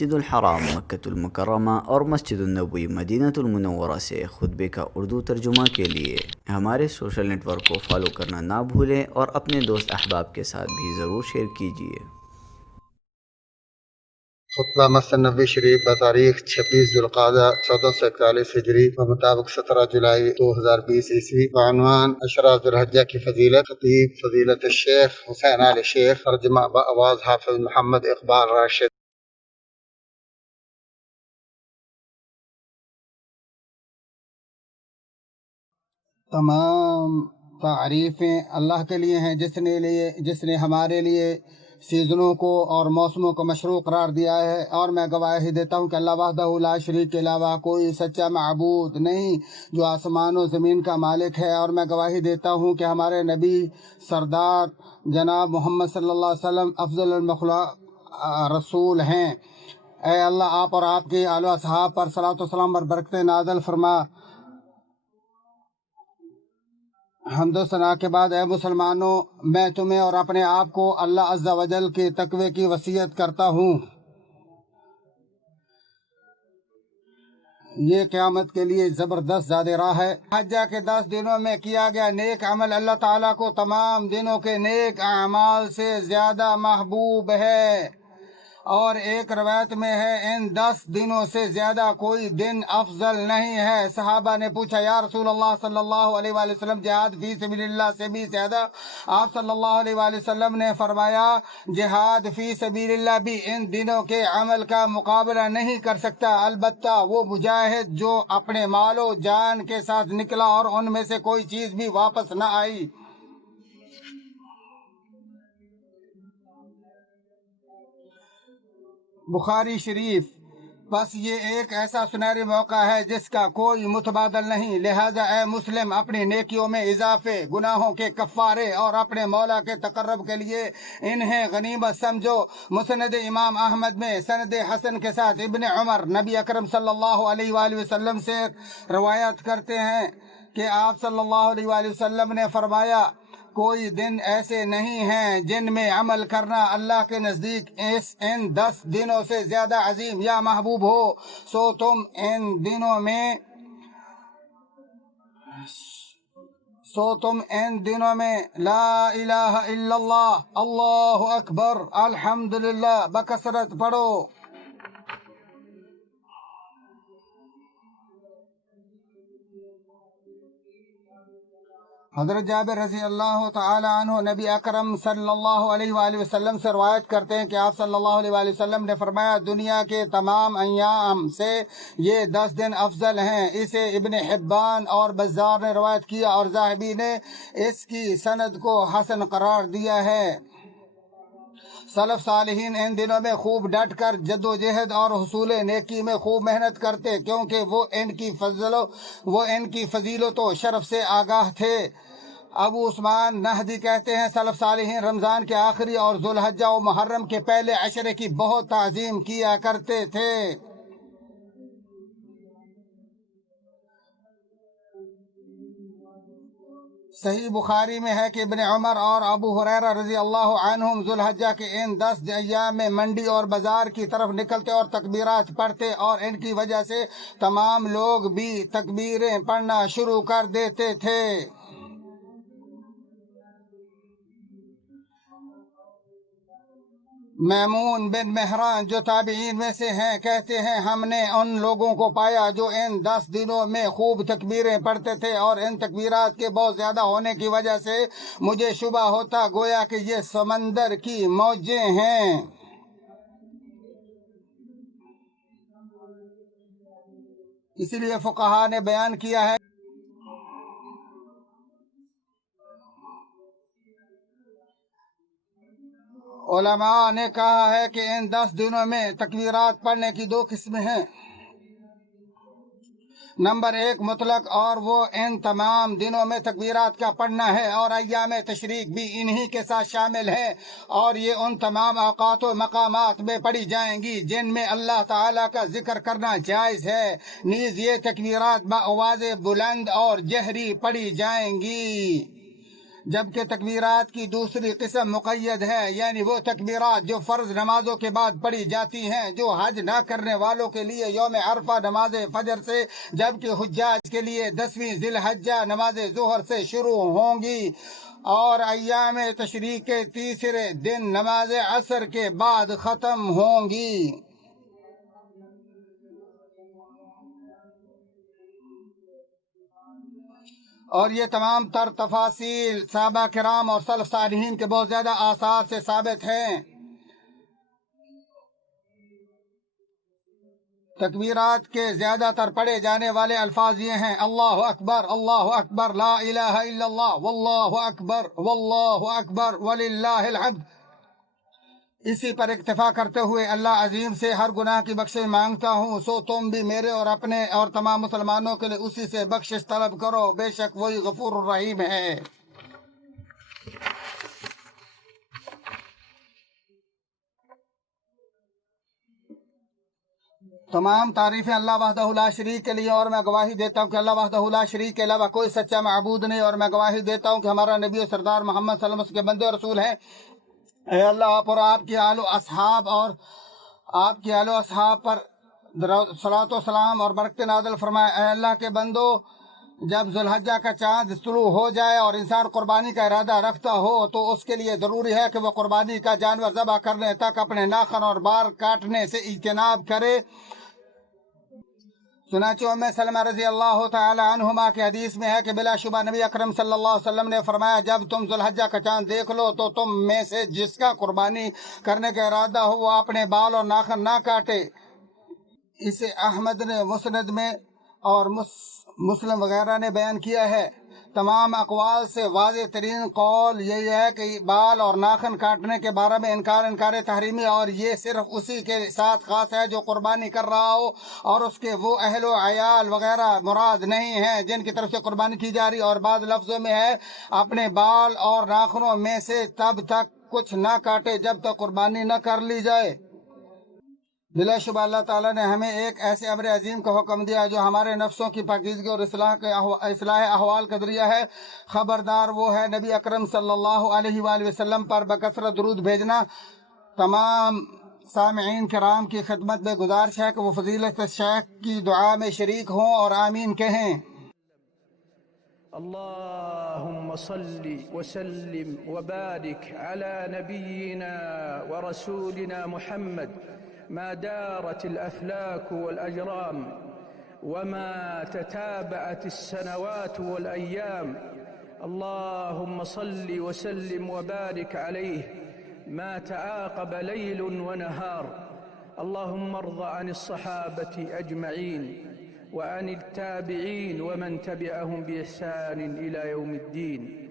مسجد الحرام مکۃ المکرمہ اور مسجد النبوی مدینہ المنورہ سے خطبے کا اردو ترجمہ کے لیے ہمارے سوشل نیٹ ورک کو فالو کرنا نہ بھولیں اور اپنے دوست احباب کے ساتھ بھی ضرور شیئر کیجیے۔ خطبہ مسجد نبوی شریف بتاریخ 26 ذوالقعدہ 1441 ہجری بمطابق 17 جولائی 2020 عیسوی بعنوان اشراف ذی الحجہ کی فضیلت۔ خطیب فضیلت الشیخ حسین علی شیخ، ترجمہ بآواز حافظ محمد اقبال راشد۔ تمام تعریفیں اللہ کے لیے ہیں جس نے ہمارے لیے سیزنوں کو اور موسموں کو مشروع قرار دیا ہے، اور میں گواہی دیتا ہوں کہ اللہ وحدہ لا شریک کے علاوہ کوئی سچا معبود نہیں جو آسمان و زمین کا مالک ہے، اور میں گواہی دیتا ہوں کہ ہمارے نبی سردار جناب محمد صلی اللہ علیہ وسلم افضل المخلوق رسول ہیں۔ اے اللہ، آپ اور آپ کے آل و اصحاب پر صلاۃ و سلام اور برکتیں نازل فرما۔ حمد و ثنا کے بعد اے مسلمانوں، میں تمہیں اور اپنے آپ کو اللہ عز و جل کے تقوی کی وصیت کرتا ہوں۔ یہ قیامت کے لیے زبردست زاد راہ ہے۔ حجہ کے 10 دنوں میں کیا گیا نیک عمل اللہ تعالیٰ کو تمام دنوں کے نیک اعمال سے زیادہ محبوب ہے، اور ایک روایت میں ہے ان 10 دنوں سے زیادہ کوئی دن افضل نہیں ہے۔ صحابہ نے پوچھا یا رسول اللہ صلی اللہ علیہ وآلہ وسلم، جہاد فی سبیل اللہ سے بھی زیادہ؟ آپ صلی اللہ علیہ وآلہ وسلم نے فرمایا، جہاد فی سبیل اللہ بھی ان دنوں کے عمل کا مقابلہ نہیں کر سکتا، البتہ وہ مجاہد جو اپنے مال و جان کے ساتھ نکلا اور ان میں سے کوئی چیز بھی واپس نہ آئی۔ بخاری شریف۔ بس یہ ایک ایسا سنہری موقع ہے جس کا کوئی متبادل نہیں، لہذا اے مسلم اپنی نیکیوں میں اضافے، گناہوں کے کفارے اور اپنے مولا کے تقرب کے لیے انہیں غنیمت سمجھو۔ مسند امام احمد میں سند حسن کے ساتھ ابن عمر نبی اکرم صلی اللہ علیہ وآلہ وسلم سے روایت کرتے ہیں کہ آپ صلی اللہ علیہ وآلہ وسلم نے فرمایا، کوئی دن ایسے نہیں ہیں جن میں عمل کرنا اللہ کے نزدیک ان 10 دنوں سے زیادہ عظیم یا محبوب ہو، سو تم ان دنوں میں لا الہ الا اللہ، اللہ اکبر، الحمدللہ بکثرت پڑھو۔ حضرت جابر رضی اللہ تعالی عنہ نبی اکرم صلی اللہ علیہ وآلہ وسلم سے روایت کرتے ہیں کہ آپ صلی اللہ علیہ وآلہ وسلم نے فرمایا، دنیا کے تمام ایام سے یہ 10 دن افضل ہیں۔ اسے ابن حبان اور بزار نے روایت کیا، اور ذاہبی نے اس کی سند کو حسن قرار دیا ہے۔ سلف صالحین ان دنوں میں خوب ڈٹ کر جد و جہد اور حصول نیکی میں خوب محنت کرتے، کیونکہ وہ ان کی فضیلت و شرف سے آگاہ تھے۔ ابو عثمان نہدی کہتے ہیں، سلف صالحین رمضان کے آخری اور ذوالحجہ و محرم کے پہلے عشرے کی بہت تعظیم کیا کرتے تھے۔ صحیح بخاری میں ہے کہ ابن عمر اور ابو ہریرہ رضی اللہ عنہم ذوالحجہ کے ان 10 ایام میں منڈی اور بازار کی طرف نکلتے اور تکبیرات پڑھتے، اور ان کی وجہ سے تمام لوگ بھی تکبیریں پڑھنا شروع کر دیتے تھے۔ میمون بن مہران جو تابعین میں سے ہیں کہتے ہیں، ہم نے ان لوگوں کو پایا جو ان 10 دنوں میں خوب تکبیریں پڑھتے تھے، اور ان تکبیرات کے بہت زیادہ ہونے کی وجہ سے مجھے شبہ ہوتا گویا کہ یہ سمندر کی موجیں ہیں۔ اسی لیے فقہا نے بیان کیا ہے علماء نے کہا ہے کہ ان 10 دنوں میں تکبیرات پڑھنے کی 2 قسمیں ہیں۔ نمبر 1 مطلق، اور وہ ان تمام دنوں میں تکبیرات کا پڑھنا ہے، اور ایام تشریق بھی انہی کے ساتھ شامل ہے، اور یہ ان تمام اوقات و مقامات میں پڑھی جائیں گی جن میں اللہ تعالیٰ کا ذکر کرنا جائز ہے۔ نیز یہ تکبیرات بآواز بلند اور جہری پڑھی جائیں گی۔ جبکہ تکبیرات کی دوسری قسم مقید ہے، یعنی وہ تکبیرات جو فرض نمازوں کے بعد پڑھی جاتی ہیں، جو حج نہ کرنے والوں کے لیے یوم عرفہ نماز فجر سے، جبکہ حجاج کے لیے 10ویں ذی الحجہ نماز ظہر سے شروع ہوں گی اور ایام تشریق کے تیسرے دن نماز عصر کے بعد ختم ہوں گی۔ اور یہ تمام تر تفاصیل صحابہ کرام اور سلف صالحین کے بہت زیادہ آثار سے ثابت ہیں۔ تکبیرات کے زیادہ تر پڑھے جانے والے الفاظ یہ ہیں: اللہ اکبر، لا الہ الا اللہ، واللہ اکبر وللہ الحمد۔ اسی پر اکتفا کرتے ہوئے اللہ عظیم سے ہر گناہ کی بخشش مانگتا ہوں، سو تم بھی میرے اور اپنے اور تمام مسلمانوں کے لیے اسی سے بخشش طلب کرو، بے شک وہی غفور الرحیم ہے۔ تمام تعریفیں اللہ وحدہ لا شریک کے لیے، اور میں گواہی دیتا ہوں کہ اللہ وحدہ لا شریک کے علاوہ کوئی سچا معبود نہیں، اور میں گواہی دیتا ہوں کہ ہمارا نبی سردار محمد صلی اللہ علیہ وسلم کے بندے اور رسول ہیں۔ اے اللہ، آپ اور آپ کے آل و اصحاب پر صلاۃ و سلام اور برکت نازل فرمائے۔ اے اللہ کے بندو، جب ذی الحجہ کا چاند طلوع ہو جائے اور انسان قربانی کا ارادہ رکھتا ہو تو اس کے لیے ضروری ہے کہ وہ قربانی کا جانور ذبح کرنے تک اپنے ناخن اور بال کاٹنے سے اجتناب کرے۔ چنانچہ ام سلمہ رضی اللہ تعالی عنہما کی حدیث میں ہے کہ بلا شبہ نبی اکرم صلی اللہ علیہ وسلم نے فرمایا، جب تم ذی الحجہ کا چاند دیکھ لو تو تم میں سے جس کا قربانی کرنے کا ارادہ ہو وہ اپنے بال اور ناخن نہ کاٹے۔ اسے احمد نے مسند میں اور مسلم وغیرہ نے بیان کیا ہے۔ تمام اقوال سے واضح ترین قول یہی ہے کہ بال اور ناخن کاٹنے کے بارے میں انکار تحریمی، اور یہ صرف اسی کے ساتھ خاص ہے جو قربانی کر رہا ہو، اور اس کے وہ اہل و عیال وغیرہ مراد نہیں ہیں جن کی طرف سے قربانی کی جا رہی۔ اور بعض لفظوں میں ہے اپنے بال اور ناخنوں میں سے تب تک کچھ نہ کاٹے جب تک قربانی نہ کر لی جائے۔ بلا شبہ اللہ تعالیٰ نے ہمیں ایک ایسے امر عظیم کا حکم دیا جو ہمارے نفسوں کی پاکیزگی اور اصلاح احوال کا ذریعہ ہے۔ خبردار وہ ہے نبی اکرم صلی اللہ علیہ وآلہ وسلم پر بکثرت درود بھیجنا۔ تمام سامعین کرام کی خدمت میں گزارش ہے کہ وہ فضیلت شیخ کی دعا میں شریک ہوں اور آمین کہیں۔ اللهم صل وسلم وبارك على نبينا ورسولنا محمد ما دارت الأفلاك والأجرام وما تتابعت السنوات والأيام. اللهم صل وسلم وبارك عليه ما تعاقب ليل ونهار. اللهم ارض عن الصحابة أجمعين وعن التابعين ومن تبعهم بإحسان إلى يوم الدين.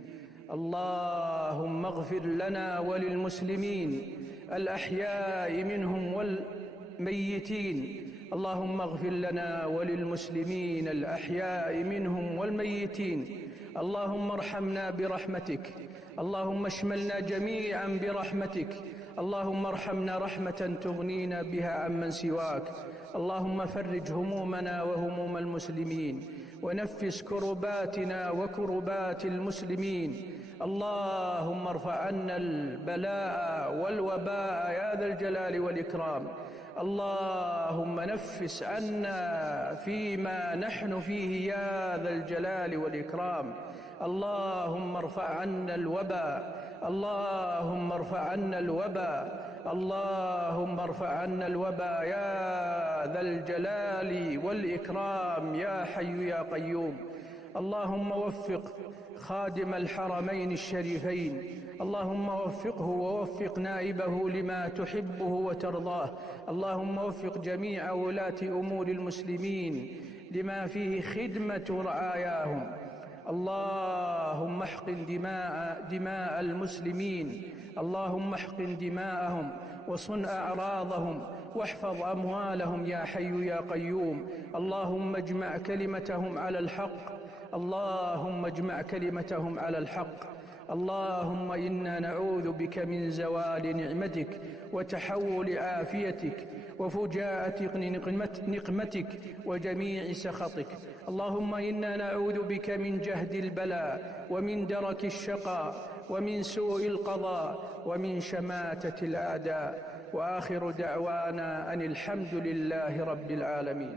اللهم اغفر لنا وللمسلمين الأحياء منهم والميتين. اللهم اغفر لنا وللمسلمين الأحياء منهم والميتين. اللهم ارحمنا برحمتك. اللهم اشملنا جميعا برحمتك. اللهم ارحمنا رحمة تغنينا بها عمن سواك. اللهم فرج همومنا وهموم المسلمين ونفس كرباتنا وكربات المسلمين. اللهم ارفع عنا البلاء والوباء يا ذا الجلال والإكرام. اللهم نفس عنا فيما نحن فيه يا ذا الجلال والإكرام. اللهم ارفع عنا الوباء. اللهم ارفع عنا الوباء. اللهم ارفع عنا الوباء يا ذا الجلال والإكرام يا حي يا قيوم. اللهم وفق خادم الحرمين الشريفين. اللهم وفقه ووفق نائبه لما تحبه وترضاه. اللهم وفق جميع ولاة أمور المسلمين لما فيه خدمة رعاياهم. اللهم احقن دماء المسلمين. اللهم احقن دماءهم وصن أعراضهم واحفظ أموالهم يا حي يا قيوم. اللهم اجمع كلمتهم على الحق. اللهم اجمع كلمتهم على الحق. اللهم إنا نعوذ بك من زوال نعمتك وتحول عافيتك وفجاءة نقمتك وجميع سخطك. اللهم إنا نعوذ بك من جهد البلاء ومن درك الشقاء ومن سوء القضاء ومن شماتة الأعداء. وآخر دعوانا أن الحمد لله رب العالمين.